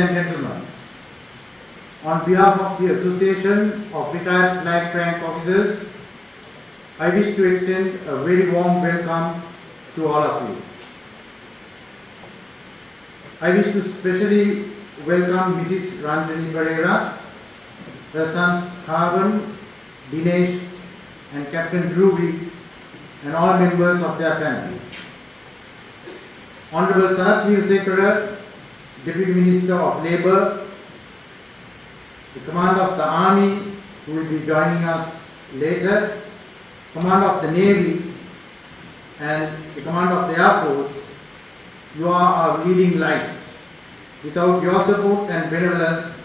and gentlemen, on behalf of the Association of Retired Flag Rank Officers, I wish to extend a very warm welcome to all of you. I wish to specially welcome Mrs. Ranjani Pereira, her sons Khavan, Dinesh and Captain Dhruvi and all members of their family. Honorable Sarath Veerasekara, Deputy Minister of Labour, the Commander of the Army, who will be joining us later, Commander of the Navy and the Commander of the Air Force, you are our leading lights. Without your support and benevolence,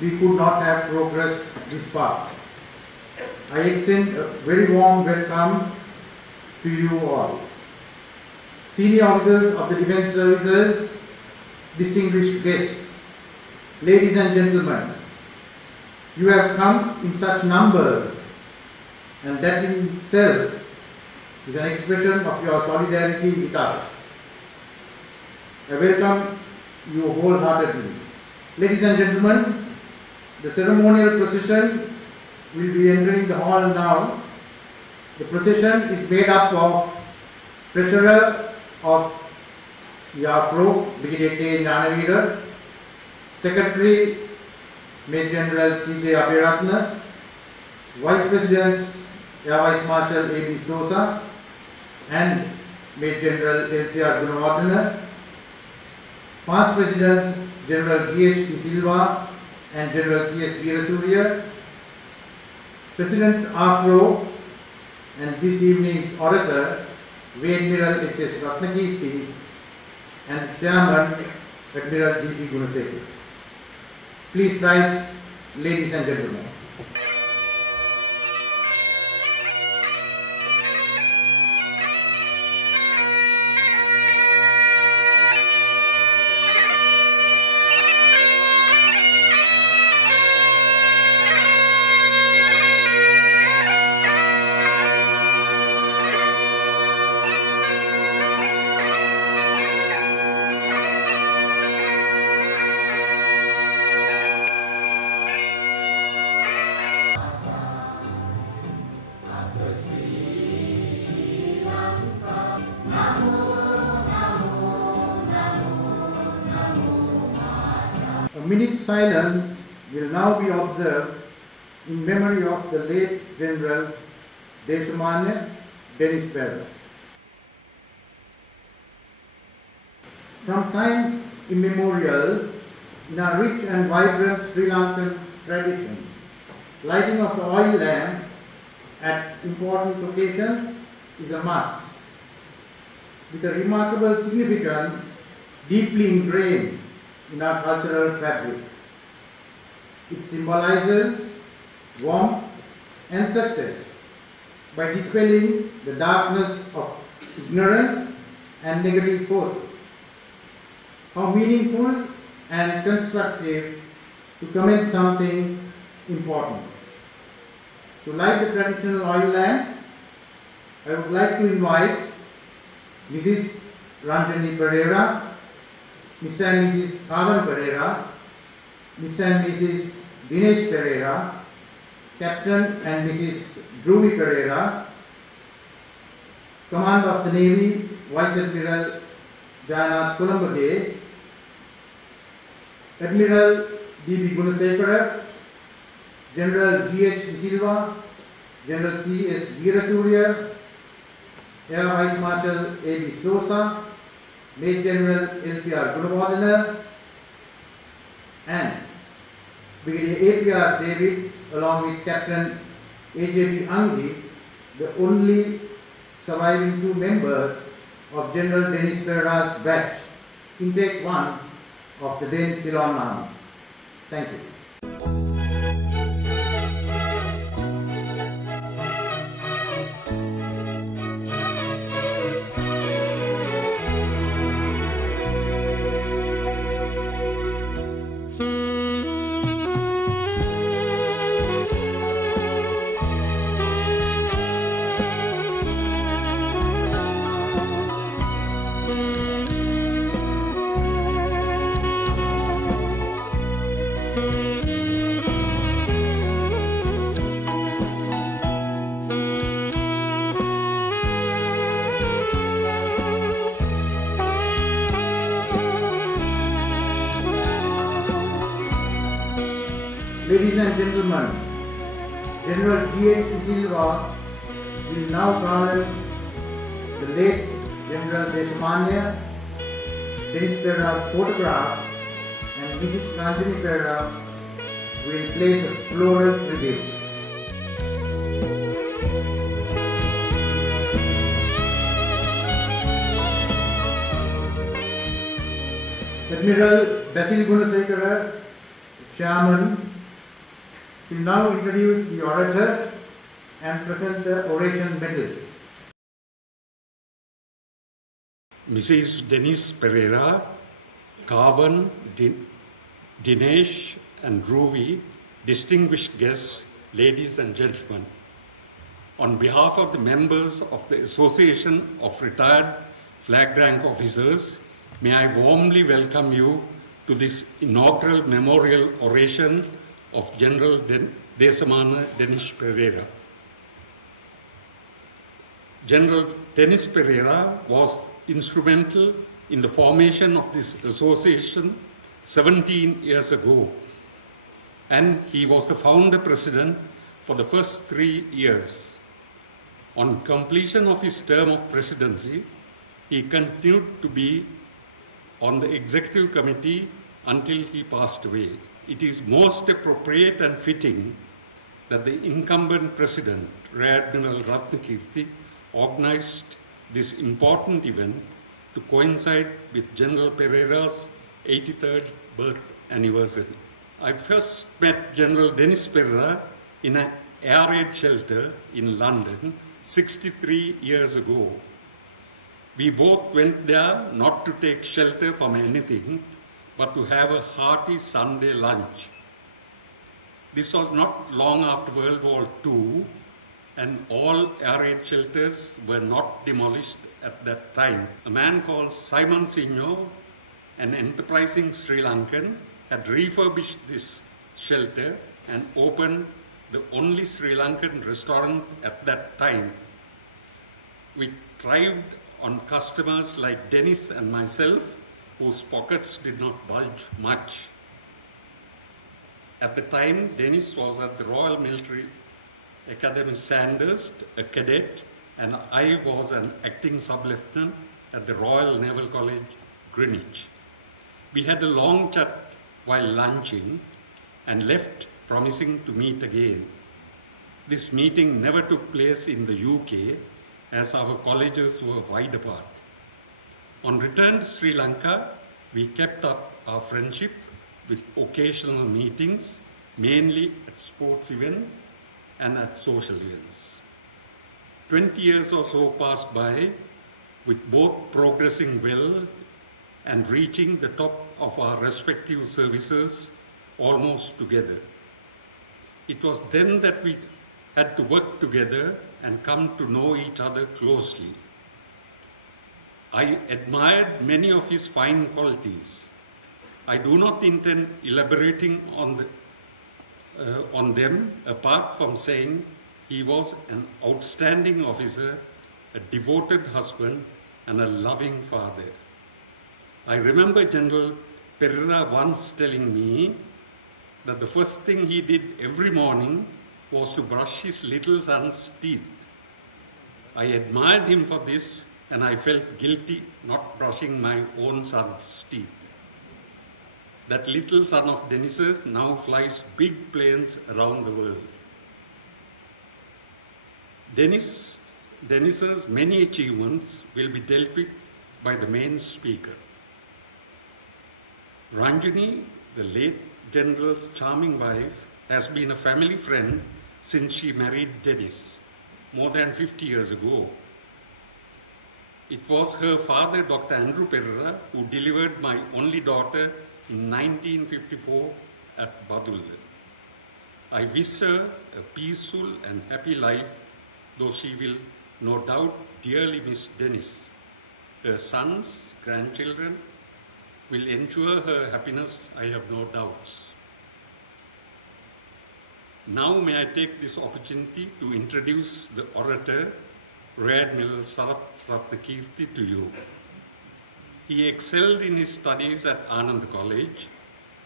we could not have progressed this far. I extend a very warm welcome to you all. Senior officers of the Defence Services, distinguished guests, ladies and gentlemen, you have come in such numbers, and that in itself is an expression of your solidarity with us. I welcome you wholeheartedly. Ladies and gentlemen, the ceremonial procession will be entering the hall now. The procession is made up of Treasurer of YAFRO, Brigadier K. Gnanaveera, Secretary Major General C.J. Abhiratna, Vice Presidents Air Vice Marshal A.B. Sosa and Major General L.C.R. Gunawardena, Past Presidents General G.H. De Silva and General C.S. Veerasurya, President AFRO and this evening's orator, Rear Admiral H.S. Ratnakirti and Chairman Admiral D.P. Gunasekara. Please rise, ladies and gentlemen. A minute's silence will now be observed in memory of the late General Deshamanya Dennis Pereira. From time immemorial, in our rich and vibrant Sri Lankan tradition, lighting of the oil lamp at important occasions is a must, with a remarkable significance deeply ingrained in our cultural fabric. It symbolizes warmth and success by dispelling the darkness of ignorance and negative forces. How meaningful and constructive to commence something important. To light the traditional oil lamp, I would like to invite Mrs. Ranjani Pereira, Mr. and Mrs. Khavan Pereira, Mr. and Mrs. Dinesh Pereira, Captain and Mrs. Dhruvi Pereira, Commander of the Navy, Vice Admiral Jayanath Colombo, Admiral D.B. Gunasekara, General G.H. De Silva, General C.S. Veerasurya, Air Vice Marshal A.B. Sosa, Major General L.C.R. Gunawardena and Brigadier A.P.R. David along with Captain A.J.B. Angi, the only surviving two members of General Dennis Pereira's batch, intake 1 of the then Ceylon Army. Thank you. Ladies and gentlemen, General G.H. De Silva will now call the late General Deshamania, Dennis Pereira's photograph, and Mrs. Ranjini Pereira will place a floral tribute. Admiral Basil Gunasekara, Chairman, will now introduce the orator and present the oration medal. Mrs. Dennis Pereira, Kavan, Dinesh and Ruvi, distinguished guests, ladies and gentlemen. On behalf of the members of the Association of Retired Flag Rank Officers, may I warmly welcome you to this inaugural memorial oration of General Desamana Dennis Pereira. General Dennis Pereira was instrumental in the formation of this association 17 years ago, and he was the founder president for the first 3 years. On completion of his term of presidency, he continued to be on the executive committee until he passed away. It is most appropriate and fitting that the incumbent president, Rear Admiral Ratnakirti, organized this important event to coincide with General Pereira's 83rd birth anniversary. I first met General Dennis Pereira in an air raid shelter in London 63 years ago. We both went there not to take shelter from anything, but to have a hearty Sunday lunch. This was not long after World War II, and all air raid shelters were not demolished at that time. A man called Simon Signo, an enterprising Sri Lankan, had refurbished this shelter and opened the only Sri Lankan restaurant at that time. We thrived on customers like Dennis and myself, whose pockets did not bulge much. At the time, Dennis was at the Royal Military Academy Sandhurst, a cadet, and I was an acting sub-lieutenant at the Royal Naval College, Greenwich. We had a long chat while lunching and left promising to meet again. This meeting never took place in the UK as our colleges were wide apart. On return to Sri Lanka, we kept up our friendship with occasional meetings, mainly at sports events and at social events. 20 years or so passed by, with both progressing well and reaching the top of our respective services almost together. It was then that we had to work together and come to know each other closely. I admired many of his fine qualities. I do not intend elaborating on them apart from saying he was an outstanding officer, a devoted husband, and a loving father. I remember General Pereira once telling me that the first thing he did every morning was to brush his little son's teeth. I admired him for this, and I felt guilty not brushing my own son's teeth. That little son of Dennis's now flies big planes around the world. Dennis's many achievements will be dealt with by the main speaker. Ranjini, the late General's charming wife, has been a family friend since she married Dennis more than 50 years ago. It was her father, Dr. Andrew Pereira, who delivered my only daughter in 1954 at Badulla. I wish her a peaceful and happy life, though she will no doubt dearly miss Dennis. Her sons, grandchildren will ensure her happiness, I have no doubts. Now may I take this opportunity to introduce the orator, Rear Admiral Sarath Ratnakirti, to you. He excelled in his studies at Anand College,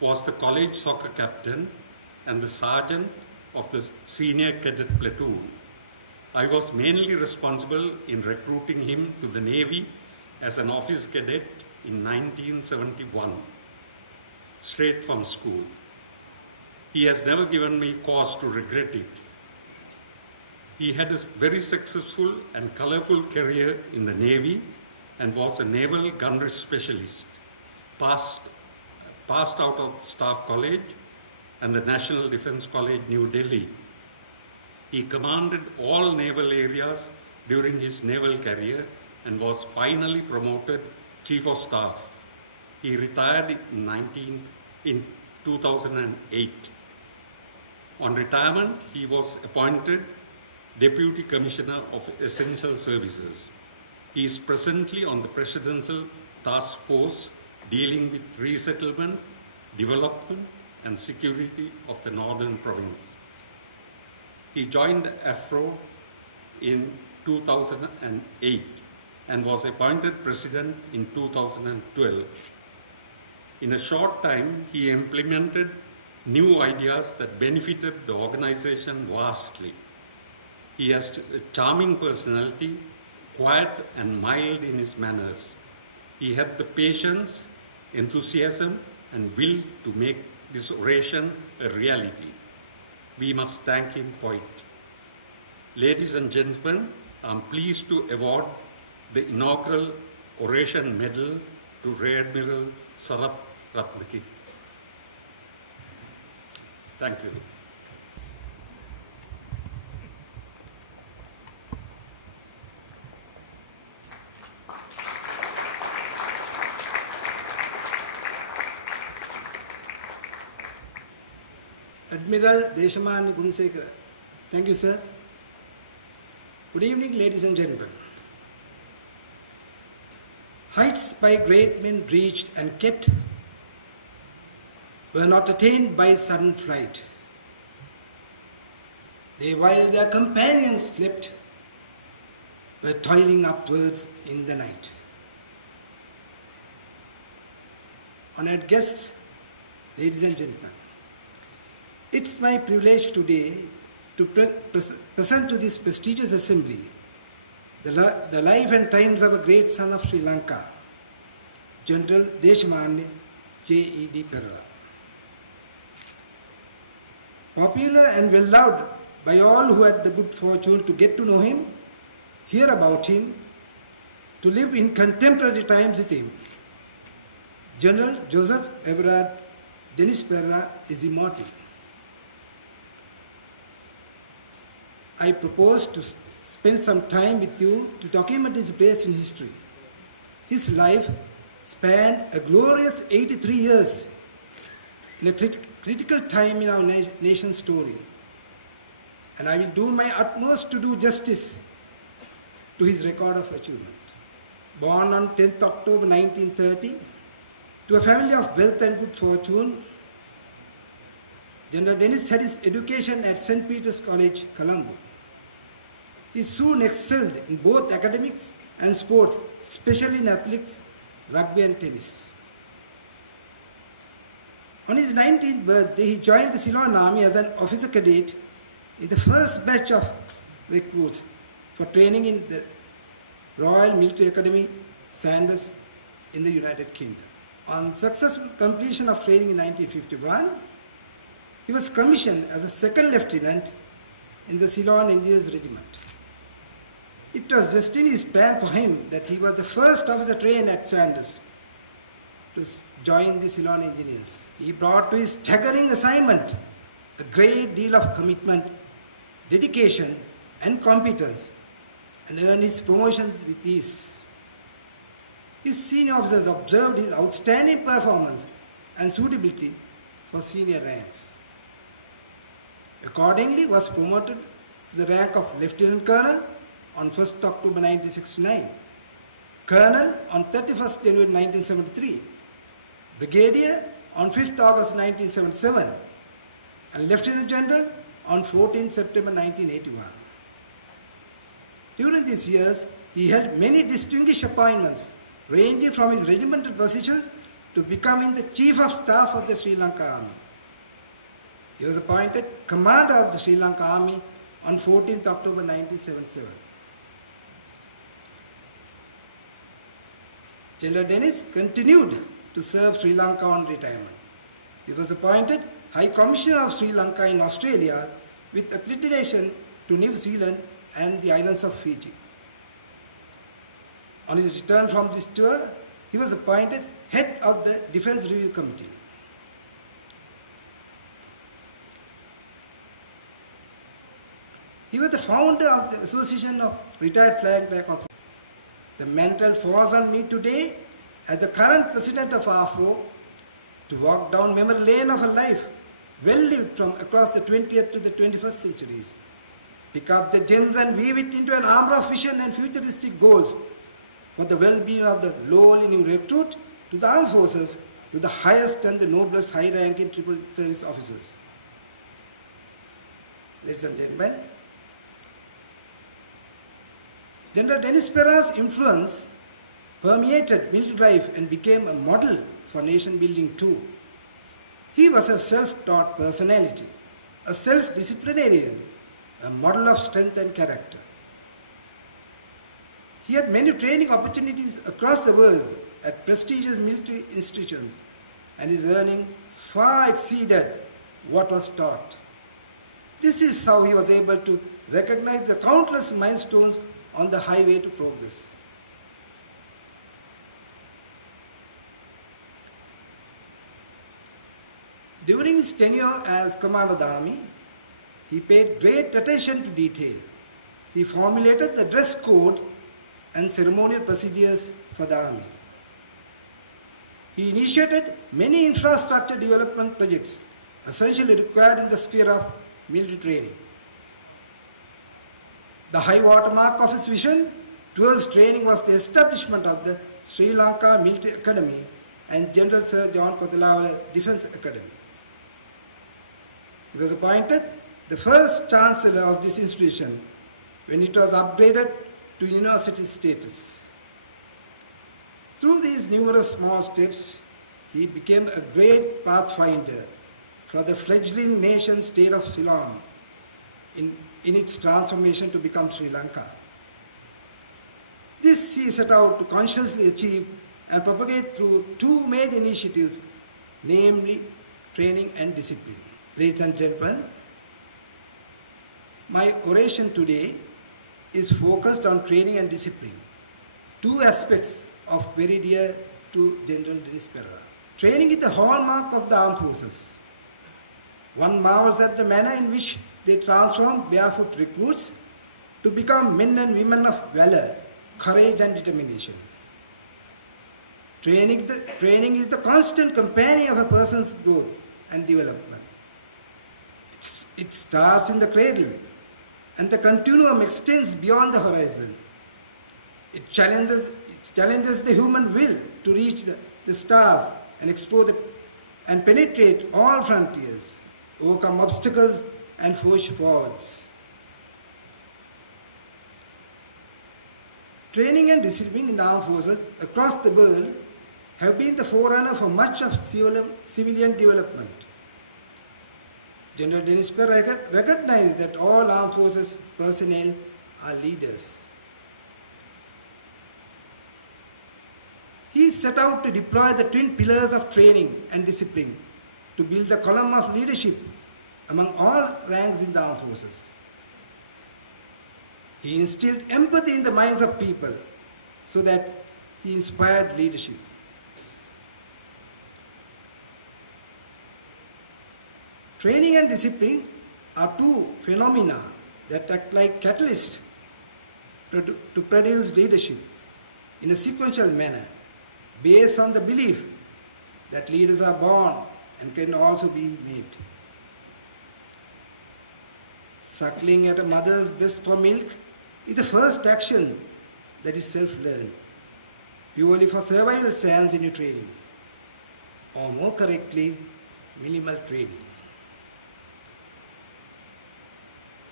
was the college soccer captain, and the sergeant of the senior cadet platoon. I was mainly responsible in recruiting him to the Navy as an officer cadet in 1971, straight from school. He has never given me cause to regret it. He had a very successful and colorful career in the Navy and was a naval gunnery specialist, passed out of Staff College and the National Defense College, New Delhi. He commanded all naval areas during his naval career and was finally promoted Chief of Staff. He retired in 2008. On retirement, he was appointed Deputy Commissioner of Essential Services. He is presently on the Presidential Task Force dealing with resettlement, development, and security of the Northern Province. He joined AFRO in 2008 and was appointed President in 2012. In a short time, he implemented new ideas that benefited the organization vastly. He has a charming personality, quiet and mild in his manners. He had the patience, enthusiasm, and will to make this oration a reality. We must thank him for it. Ladies and gentlemen, I'm pleased to award the inaugural Oration Medal to Rear Admiral Sarath Ratnakirti. Thank you. Admiral Deshamani Gunasekara. Thank you, sir. Good evening, ladies and gentlemen. Heights by great men reached and kept were not attained by sudden flight. They, while their companions slept, were toiling upwards in the night. Honored guests, ladies and gentlemen, it's my privilege today to present to this prestigious assembly the life and times of a great son of Sri Lanka, General Deshamani J.E.D. Perera. Popular and well loved by all who had the good fortune to get to know him, hear about him, to live in contemporary times with him, General Joseph Everard Dennis Perera is immortal. I propose to spend some time with you to document his place in history. His life spanned a glorious 83 years in a critical time in our nation's story. And I will do my utmost to do justice to his record of achievement. Born on 10th October 1930, to a family of wealth and good fortune, General Dennis had his education at St. Peter's College, Colombo. He soon excelled in both academics and sports, especially in athletics, rugby and tennis. On his 19th birthday, he joined the Ceylon Army as an officer cadet in the first batch of recruits for training in the Royal Military Academy, Sandhurst, in the United Kingdom. On successful completion of training in 1951, he was commissioned as a second lieutenant in the Ceylon Engineers Regiment. It was destiny's plan for him that he was the first officer trained at Sandhurst to join the Ceylon Engineers. He brought to his staggering assignment a great deal of commitment, dedication, and competence, and earned his promotions with ease. His senior officers observed his outstanding performance and suitability for senior ranks. Accordingly, was promoted to the rank of Lieutenant Colonel on 1st October 1969, Colonel on 31st January 1973, Brigadier on 5th August 1977, and Lieutenant General on 14th September 1981. During these years, he held many distinguished appointments, ranging from his regimental positions to becoming the Chief of Staff of the Sri Lanka Army. He was appointed commander of the Sri Lanka Army on 14th October 1977. General Dennis continued to serve Sri Lanka on retirement. He was appointed High Commissioner of Sri Lanka in Australia with accreditation to New Zealand and the islands of Fiji. On his return from this tour, he was appointed head of the Defence Review Committee. He was the founder of the Association of Retired Flag Officers. The mantle falls on me today as the current president of AFRO to walk down memory lane of a life well lived from across the 20th to the 21st centuries. Pick up the gems and weave it into an armor of vision and futuristic goals for the well-being of the lowly new recruit to the armed forces, to the highest and the noblest high-ranking triple service officers. Ladies and gentlemen, General Dennis Pera's influence permeated military life and became a model for nation building too. He was a self-taught personality, a self-disciplinarian, a model of strength and character. He had many training opportunities across the world at prestigious military institutions, and his learning far exceeded what was taught. This is how he was able to recognize the countless milestones on the highway to progress. During his tenure as commander of the army, he paid great attention to detail. He formulated the dress code and ceremonial procedures for the army. He initiated many infrastructure development projects essentially required in the sphere of military training. The high watermark of his vision towards training was the establishment of the Sri Lanka Military Academy and General Sir John Kotelawala Defence Academy. He was appointed the first chancellor of this institution when it was upgraded to university status. Through these numerous small steps, he became a great pathfinder for the fledgling nation state of Ceylon in its transformation to become Sri Lanka. This he set out to consciously achieve and propagate through two major initiatives, namely training and discipline. Ladies and gentlemen, my oration today is focused on training and discipline, two aspects of very dear to General Dennis Pera. Training is the hallmark of the armed forces. One marvels at the manner in which they transform barefoot recruits to become men and women of valor, courage and determination. Training is the constant companion of a person's growth and development. It starts in the cradle and the continuum extends beyond the horizon. It challenges the human will to reach the stars and explore and penetrate all frontiers, overcome obstacles and push forwards. Training and discipline in the armed forces across the world have been the forerunner for much of civilian development. General Dennis Pera recognized that all armed forces personnel are leaders. He set out to deploy the twin pillars of training and discipline to build the column of leadership among all ranks in the armed forces. He instilled empathy in the minds of people so that he inspired leadership. Training and discipline are two phenomena that act like catalysts to produce leadership in a sequential manner based on the belief that leaders are born and can also be made. Suckling at a mother's breast for milk is the first action that is self-learned, purely for survival science in your training, or more correctly, minimal training.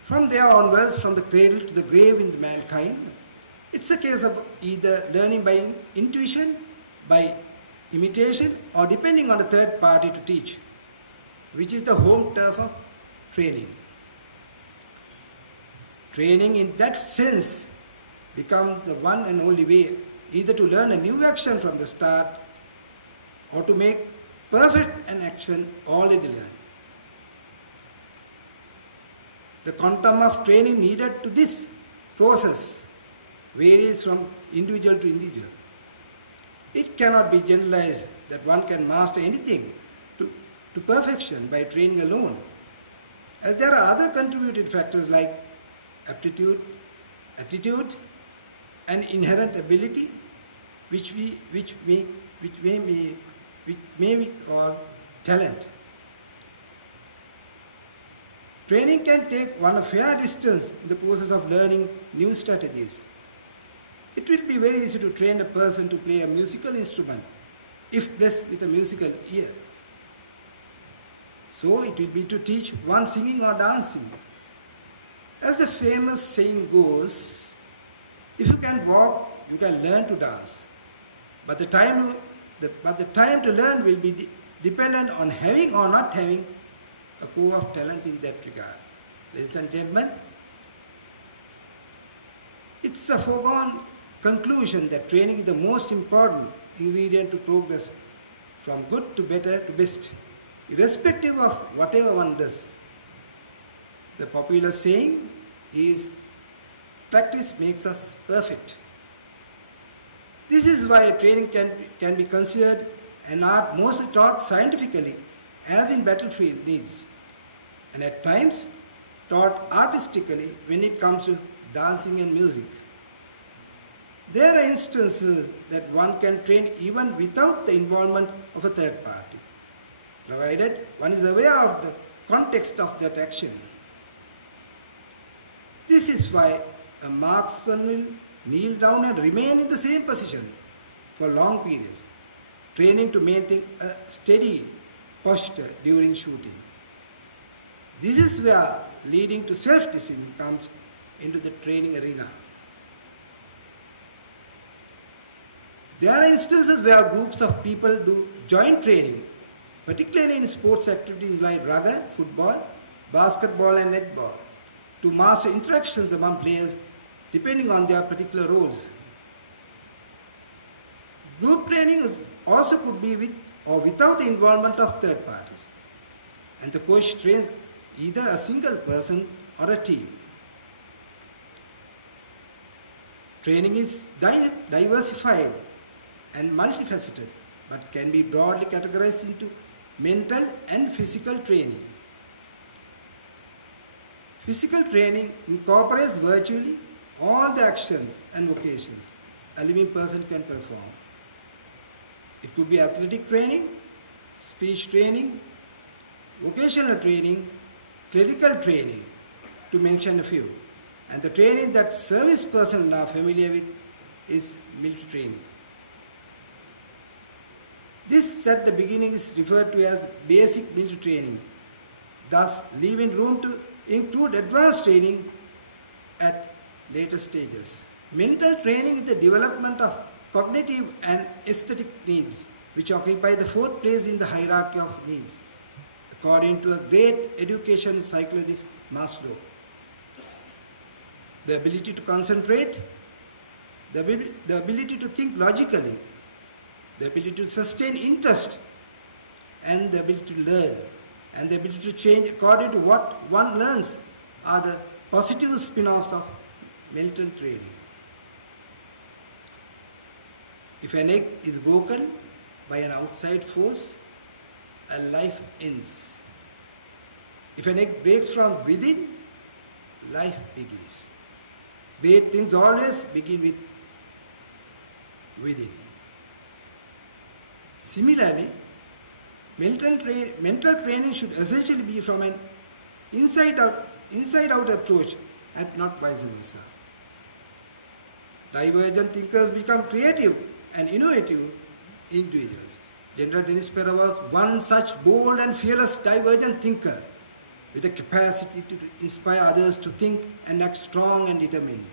From there onwards, from the cradle to the grave in mankind, it's a case of either learning by intuition, by imitation, or depending on a third party to teach, which is the home turf of training. Training in that sense becomes the one and only way either to learn a new action from the start or to make perfect an action already learned. The quantum of training needed to this process varies from individual to individual. It cannot be generalized that one can master anything to perfection by training alone, as there are other contributing factors like aptitude, attitude, and inherent ability, which may be called talent. Training can take one a fair distance in the process of learning new strategies. It will be very easy to train a person to play a musical instrument if blessed with a musical ear. So it will be to teach one singing or dancing. As the famous saying goes, if you can walk, you can learn to dance. But the time to learn will be dependent on having or not having a core of talent in that regard. Ladies and gentlemen, it's a foregone conclusion that training is the most important ingredient to progress from good to better to best, irrespective of whatever one does. The popular saying is, practice makes us perfect. This is why training can be considered an art mostly taught scientifically, as in battlefield needs, and at times taught artistically when it comes to dancing and music. There are instances that one can train even without the involvement of a third party, provided one is aware of the context of that action. This is why a marksman will kneel down and remain in the same position for long periods, training to maintain a steady posture during shooting. This is where leading to self-discipline comes into the training arena. There are instances where groups of people do joint training, particularly in sports activities like rugby, football, basketball and netball, to master interactions among players depending on their particular roles. Group training also could be with or without the involvement of third parties, and the coach trains either a single person or a team. Training is diversified and multifaceted, but can be broadly categorized into mental and physical training. Physical training incorporates virtually all the actions and vocations a living person can perform. It could be athletic training, speech training, vocational training, clerical training, to mention a few. And the training that service personnel are familiar with is military training. This at the beginning is referred to as basic military training, thus leaving room to include advanced training at later stages. Mental training is the development of cognitive and aesthetic needs, which occupy the fourth place in the hierarchy of needs, according to a great education psychologist, Maslow. The ability to concentrate, the ability to think logically, the ability to sustain interest, and the ability to learn, and the ability to change according to what one learns are the positive spin-offs of mental training. If an egg is broken by an outside force, a life ends. If an egg breaks from within, life begins. Great things always begin with within. Similarly, mental training should essentially be from an inside-out approach and not vice versa. Divergent thinkers become creative and innovative individuals. General Dennis Ferrer was one such bold and fearless divergent thinker with the capacity to inspire others to think and act strong and determined.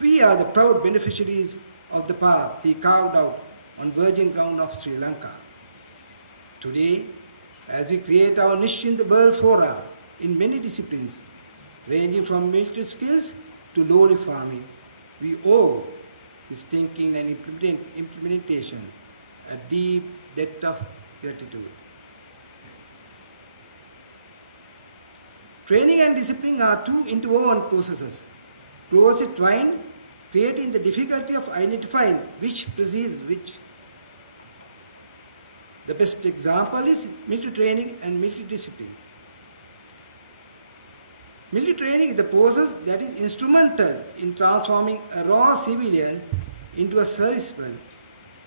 We are the proud beneficiaries of the path he carved out on virgin ground of Sri Lanka. Today, as we create our niche in the world fora in many disciplines, ranging from military skills to lowly farming, we owe his thinking and implementation a deep debt of gratitude. Training and discipline are two interwoven processes, closely twined, creating the difficulty of identifying which precedes which. The best example is military training and military discipline. Military training is the process that is instrumental in transforming a raw civilian into a serviceman,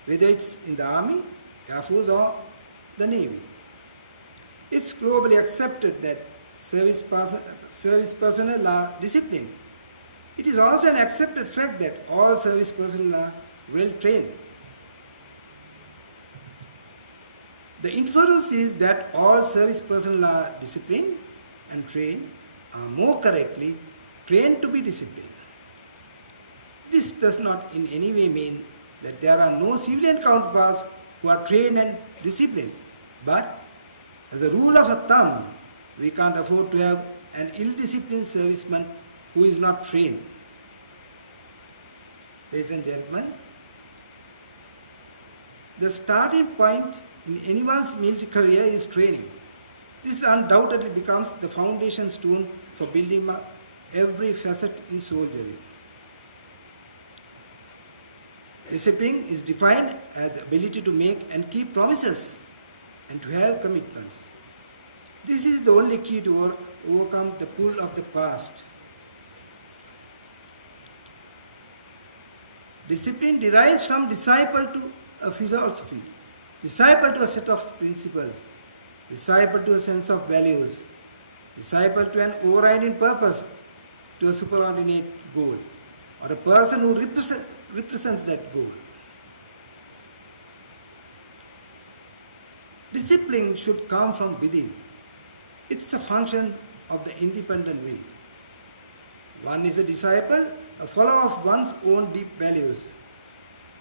whether it's in the Army, Air Force or the Navy. It's globally accepted that service personnel are disciplined. It is also an accepted fact that all service personnel are well trained. The inference is that all service personnel are disciplined and trained, are more correctly trained to be disciplined. This does not in any way mean that there are no civilian counterparts who are trained and disciplined, but as a rule of thumb, we can't afford to have an ill-disciplined serviceman who is not trained. Ladies and gentlemen, the starting point in anyone's military career is training. This undoubtedly becomes the foundation stone for building up every facet in soldiering. Discipline is defined as the ability to make and keep promises and to have commitments. This is the only key to overcome the pull of the past. Discipline derives from disciple to a philosophy, disciple to a set of principles, disciple to a sense of values, disciple to an overriding purpose, to a superordinate goal, or a person who represents that goal. Discipline should come from within. It's a function of the independent will. One is a disciple, a follower of one's own deep values.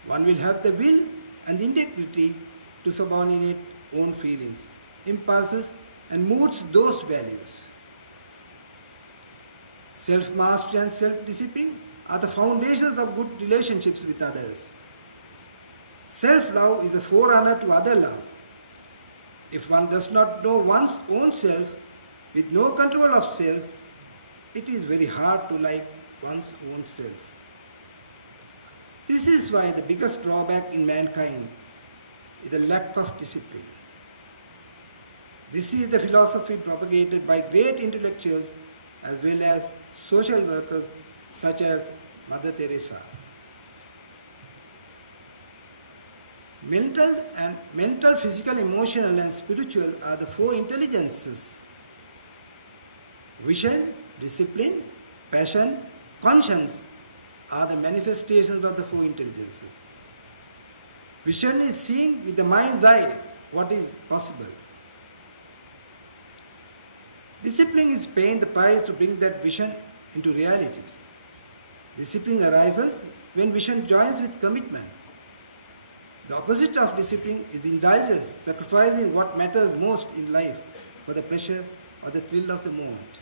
One will have the will and the integrity to subordinate own feelings, impulses, and moods those values. Self-mastery and self-discipline are the foundations of good relationships with others. Self-love is a forerunner to other love. If one does not know one's own self, with no control of self, it is very hard to like one's own self. This is why the biggest drawback in mankind is the lack of discipline. This is the philosophy propagated by great intellectuals as well as social workers such as Mother Teresa. Mental, physical, emotional, and spiritual are the four intelligences. Vision, discipline, passion, conscience are the manifestations of the four intelligences. Vision is seeing with the mind's eye what is possible. Discipline is paying the price to bring that vision into reality. Discipline arises when vision joins with commitment. The opposite of discipline is indulgence, sacrificing what matters most in life for the pleasure or the thrill of the moment.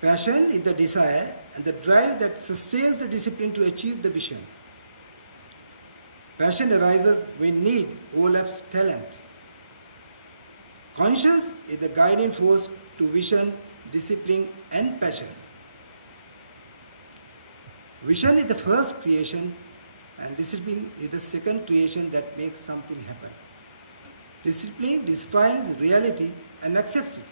Passion is the desire and the drive that sustains the discipline to achieve the vision. Passion arises when need overlaps talent. Conscience is the guiding force to vision, discipline, and passion. Vision is the first creation, and discipline is the second creation that makes something happen. Discipline defines reality and accepts it.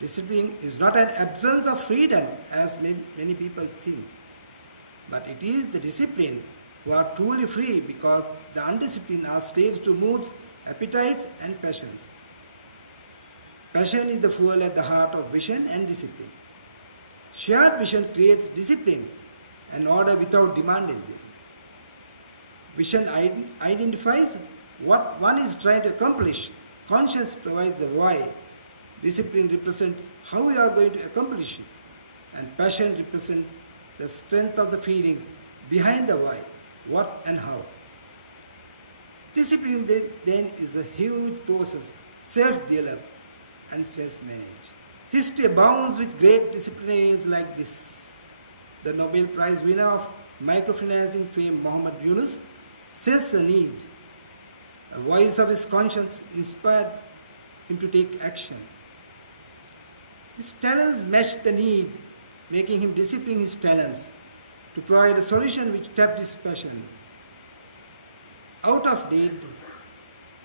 Discipline is not an absence of freedom, as many people think, but it is the disciplined who are truly free, because the undisciplined are slaves to moods, appetites, and passions. Passion is the fuel at the heart of vision and discipline. Shared vision creates discipline and order without demanding them. Vision identifies what one is trying to accomplish. Conscience provides the why. Discipline represents how we are going to accomplish it. And passion represents the strength of the feelings behind the why, what and how. Discipline then is a huge process self-develop, and self-manage. History abounds with great disciplinaries like this. The Nobel Prize winner of microfinancing fame, Muhammad Yunus, sensed a need. A voice of his conscience inspired him to take action. His talents matched the need, making him discipline his talents to provide a solution which tapped his passion. Out of need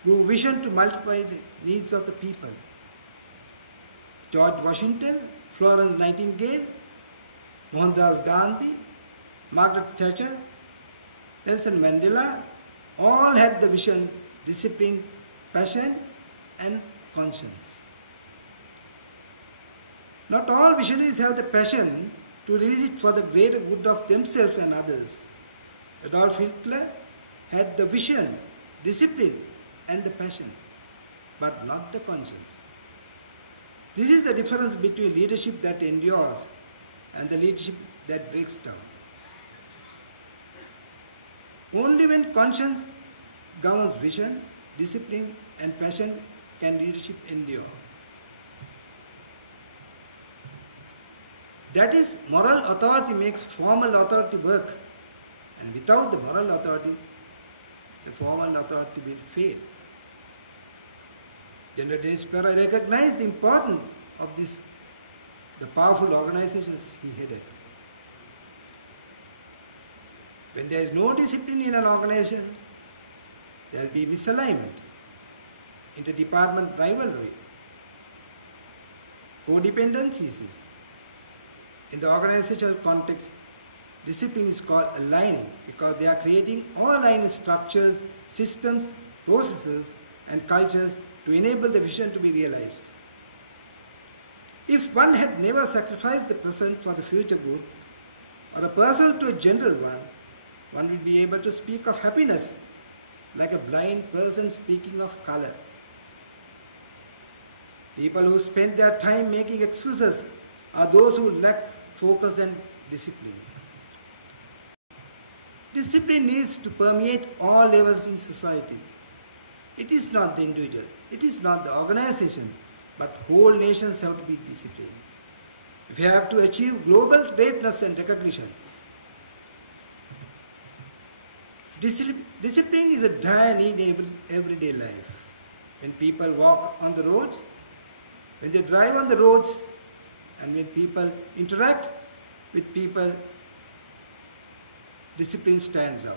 grew vision to multiply the needs of the people. George Washington, Florence Nightingale, Mohandas Gandhi, Margaret Thatcher, Nelson Mandela, all had the vision, discipline, passion, and conscience. Not all visionaries have the passion to release it for the greater good of themselves and others. Adolf Hitler had the vision, discipline, and the passion, but not the conscience. This is the difference between leadership that endures and the leadership that breaks down. Only when conscience governs vision, discipline, and passion can leadership endure. That is, moral authority makes formal authority work, and without the moral authority, the formal authority will fail. General Dennis Pera recognized the importance of the powerful organizations he headed. When there is no discipline in an organization, there will be misalignment, interdepartment rivalry, codependencies. In the organizational context, discipline is called aligning because they are creating or aligning structures, systems, processes, and cultures to enable the vision to be realized. If one had never sacrificed the present for the future good, or a personal to a general one will be able to speak of happiness like a blind person speaking of color. People who spend their time making excuses are those who lack focus and discipline. Discipline needs to permeate all levels in society. It is not the individual, it is not the organization, but whole nations have to be disciplined. If you have to achieve global greatness and recognition, discipline is a dire need in everyday life. When people walk on the road, when they drive on the roads, and when people interact with people, discipline stands out.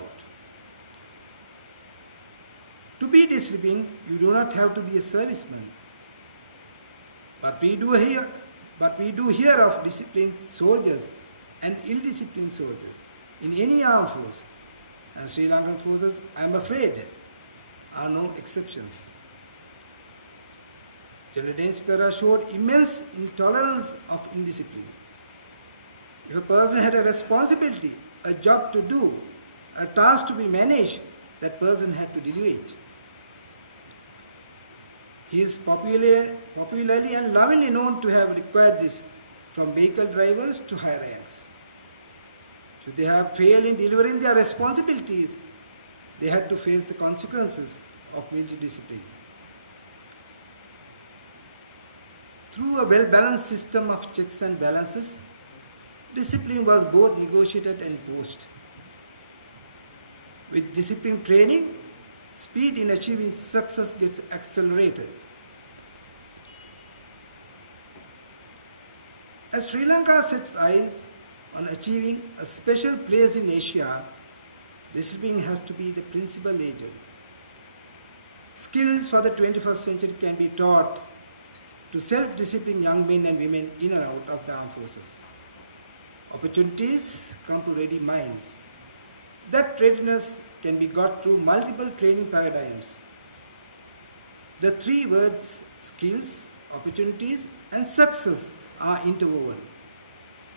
To be disciplined, you do not have to be a serviceman. But we do hear of disciplined soldiers and ill-disciplined soldiers in any armed force. And Sri Lankan forces, I am afraid, are no exceptions. General Dennis Pera showed immense intolerance of indiscipline. If a person had a responsibility, a job to do, a task to be managed, that person had to deliver it. He is popularly and lovingly known to have required this from vehicle drivers to higher ranks. Should they have failed in delivering their responsibilities, they had to face the consequences of military discipline. Through a well-balanced system of checks and balances, discipline was both negotiated and imposed. With discipline training, speed in achieving success gets accelerated. As Sri Lanka sets eyes on achieving a special place in Asia, discipline has to be the principal agent. Skills for the 21st century can be taught to self-discipline young men and women in and out of the armed forces. Opportunities come to ready minds. That readiness can be got through multiple training paradigms. The three words skills, opportunities, and success are interwoven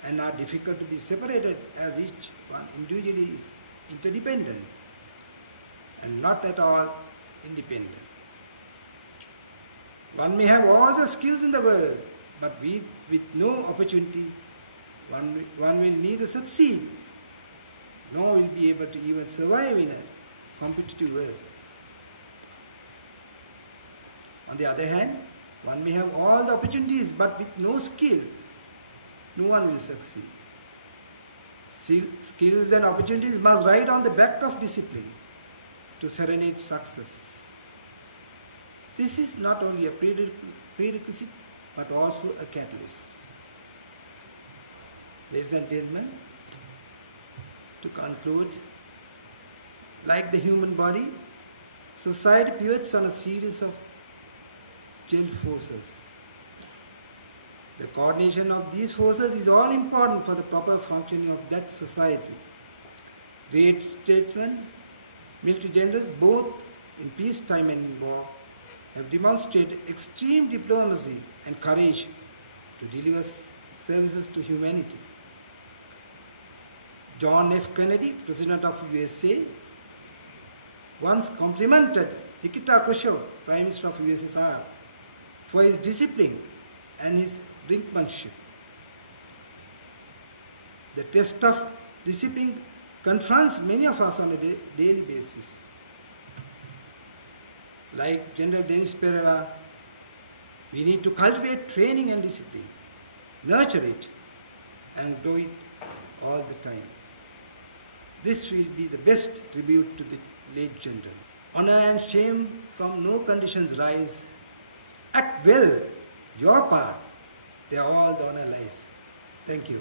and are difficult to be separated as each one individually is interdependent and not at all independent. One may have all the skills in the world, but with no opportunity, one will neither succeed nor will be able to even survive in a competitive world. On the other hand, one may have all the opportunities but with no skill, no one will succeed. Skills and opportunities must ride on the back of discipline to serenade success. This is not only a prerequisite but also a catalyst. Ladies and gentlemen, to conclude, like the human body, society pivots on a series of joint forces. The coordination of these forces is all important for the proper functioning of that society. Great statesmen, military generals, both in peacetime and in war, have demonstrated extreme diplomacy and courage to deliver services to humanity. John F. Kennedy, President of USA, once complimented Nikita Khrushchev, Prime Minister of USSR, for his discipline and his brinkmanship. The test of discipline confronts many of us on a daily basis. Like General Dennis Pereira, we need to cultivate training and discipline, nurture it, and grow it all the time. This will be the best tribute to the late general. Honor and shame from no conditions rise. Act well, your part, there all the honor lies. Thank you.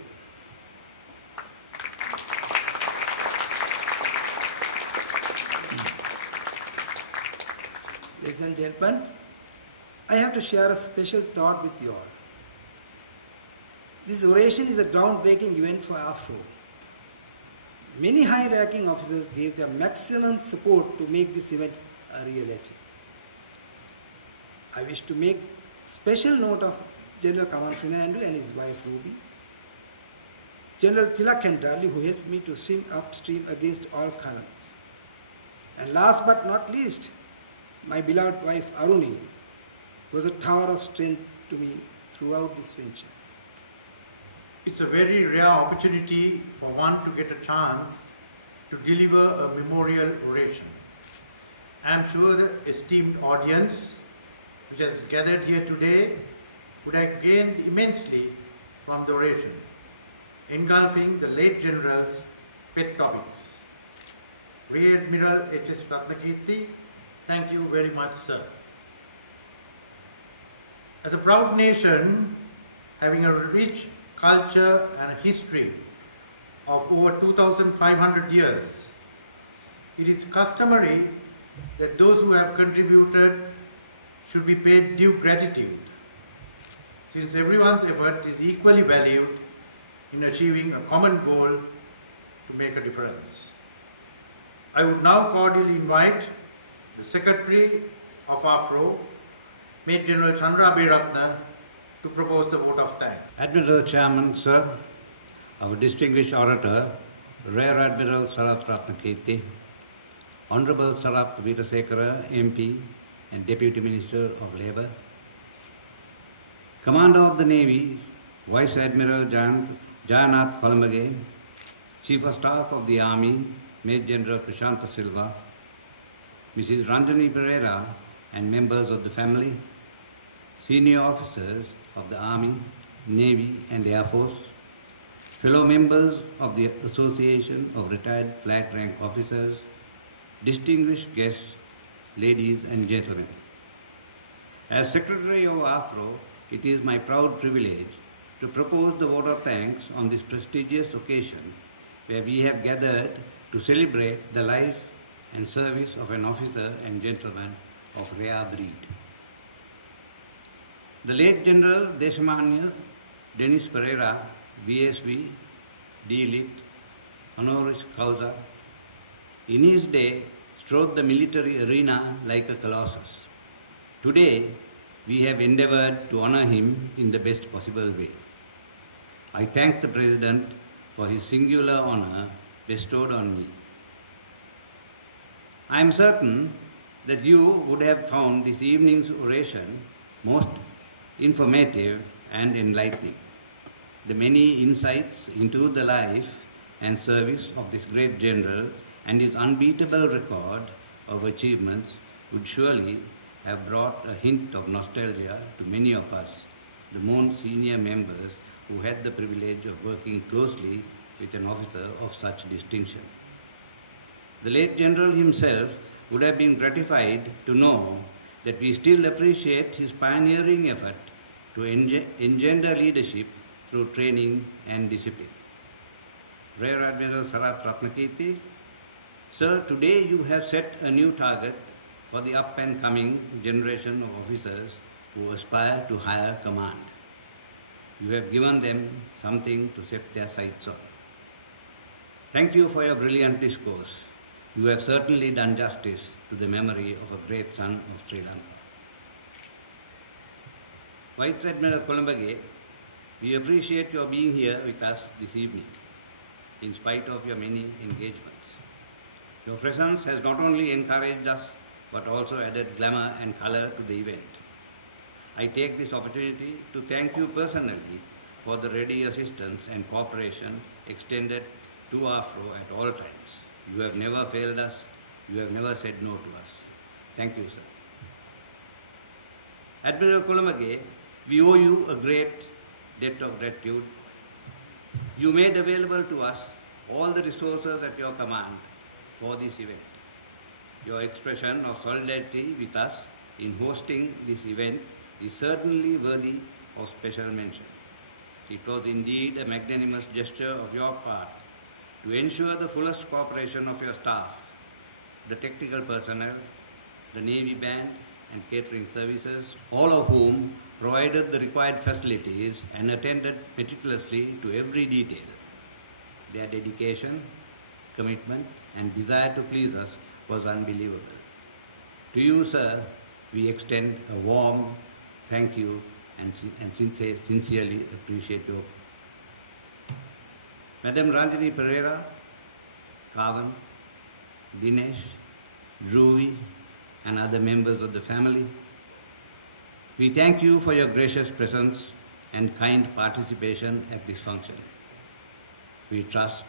Ladies and gentlemen, I have to share a special thought with you all. This oration is a groundbreaking event for AFRO. Many high-ranking officers gave their maximum support to make this event a reality. I wish to make special note of General Kamal Fernando and his wife Ruby, General Tilak Kendrali, who helped me to swim upstream against all currents. And last but not least, my beloved wife Aruni was a tower of strength to me throughout this venture. It's a very rare opportunity for one to get a chance to deliver a memorial oration. I am sure the esteemed audience which has gathered here today would have gained immensely from the oration, engulfing the late General's pet topics. Rear Admiral H.S. Ratnakirti, thank you very much, sir. As a proud nation, having a rich culture and a history of over 2,500 years, it is customary that those who have contributed should be paid due gratitude, since everyone's effort is equally valued in achieving a common goal to make a difference. I would now cordially invite the Secretary of AFRO, Major General Chandra Abeyratne, to propose the vote of thanks. Admiral Chairman, sir, our distinguished orator, Rear Admiral Sarath Ratnakirti, Honorable Sarath Veerasekara, MP and Deputy Minister of Labour, Commander of the Navy, Vice Admiral Jayanath Kolambage, Chief of Staff of the Army, Major General Prashanta Silva, Mrs. Ranjani Pereira and members of the family, senior officers of the Army, Navy and Air Force, fellow members of the Association of Retired Flag Rank Officers, distinguished guests, ladies and gentlemen. As Secretary of AFRO, it is my proud privilege to propose the vote of thanks on this prestigious occasion where we have gathered to celebrate the life and service of an officer and gentleman of rare breed. The late General Deshamanya Dennis Pereira, VSV, D.Lit, honoris causa, in his day strode the military arena like a colossus. Today, we have endeavored to honor him in the best possible way. I thank the President for his singular honor bestowed on me. I am certain that you would have found this evening's oration most informative and enlightening. The many insights into the life and service of this great general and his unbeatable record of achievements would surely have brought a hint of nostalgia to many of us, the more senior members who had the privilege of working closely with an officer of such distinction. The late General himself would have been gratified to know that we still appreciate his pioneering effort to engender leadership through training and discipline. Rear Admiral Sarath Ratnakirti, sir, today you have set a new target for the up and coming generation of officers who aspire to higher command. You have given them something to set their sights on. Thank you for your brilliant discourse. You have certainly done justice to the memory of a great son of Sri Lanka. Vice Admiral Columbage, we appreciate your being here with us this evening, in spite of your many engagements. Your presence has not only encouraged us, but also added glamour and color to the event. I take this opportunity to thank you personally for the ready assistance and cooperation extended to AFRO at all times. You have never failed us. You have never said no to us. Thank you, sir. Admiral Columbage, we owe you a great debt of gratitude. You made available to us all the resources at your command for this event. Your expression of solidarity with us in hosting this event is certainly worthy of special mention. It was indeed a magnanimous gesture of your part to ensure the fullest cooperation of your staff, the technical personnel, the Navy Band and catering services, all of whom provided the required facilities and attended meticulously to every detail. Their dedication, commitment and desire to please us was unbelievable. To you, sir, we extend a warm thank you and sincerely appreciate your. Madam Ranjini Pereira, Kavan, Dinesh, Dhruvi and other members of the family, we thank you for your gracious presence and kind participation at this function. We trust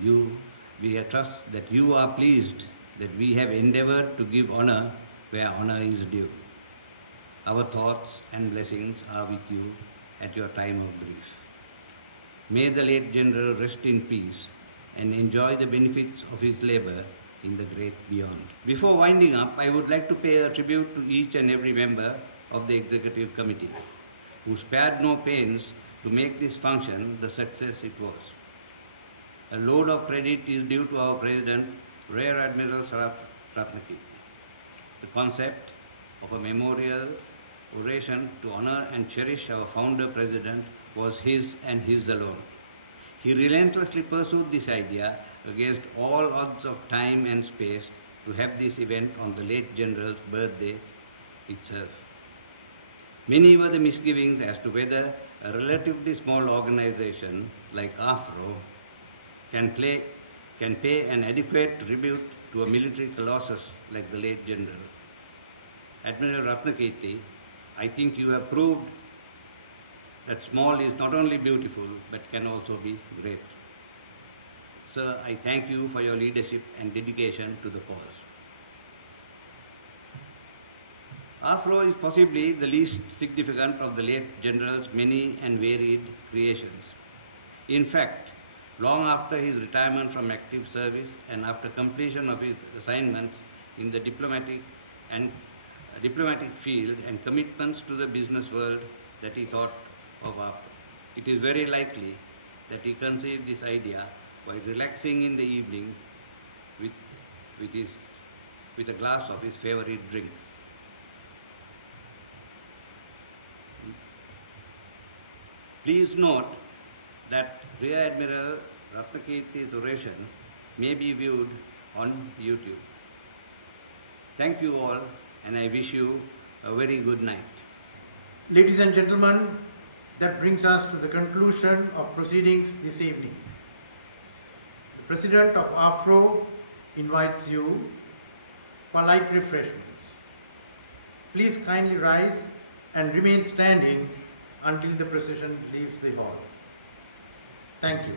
that you are pleased that we have endeavored to give honor where honor is due. Our thoughts and blessings are with you at your time of grief. May the late General rest in peace and enjoy the benefits of his labor in the great beyond. Before winding up, I would like to pay a tribute to each and every member of the Executive Committee, who spared no pains to make this function the success it was. A load of credit is due to our President, Rear Admiral Sarath Ratnakirti. The concept of a memorial oration to honor and cherish our founder President was his and his alone. He relentlessly pursued this idea against all odds of time and space to have this event on the late General's birthday itself. Many were the misgivings as to whether a relatively small organization like AFRO can pay an adequate tribute to a military colossus like the late General. Admiral Ratnakirti, I think you have proved that small is not only beautiful but can also be great. Sir, I thank you for your leadership and dedication to the cause. AFRO is possibly the least significant of the late General's many and varied creations. In fact, long after his retirement from active service and after completion of his assignments in the diplomatic field and commitments to the business world that he thought of AFRO, it is very likely that he conceived this idea while relaxing in the evening with a glass of his favorite drink. Please note that Rear Admiral Ratnakirti's oration may be viewed on YouTube. Thank you all, and I wish you a very good night. Ladies and gentlemen, that brings us to the conclusion of proceedings this evening. The President of AFRO invites you for light refreshments. Please kindly rise and remain standing until the procession leaves the hall. Thank you.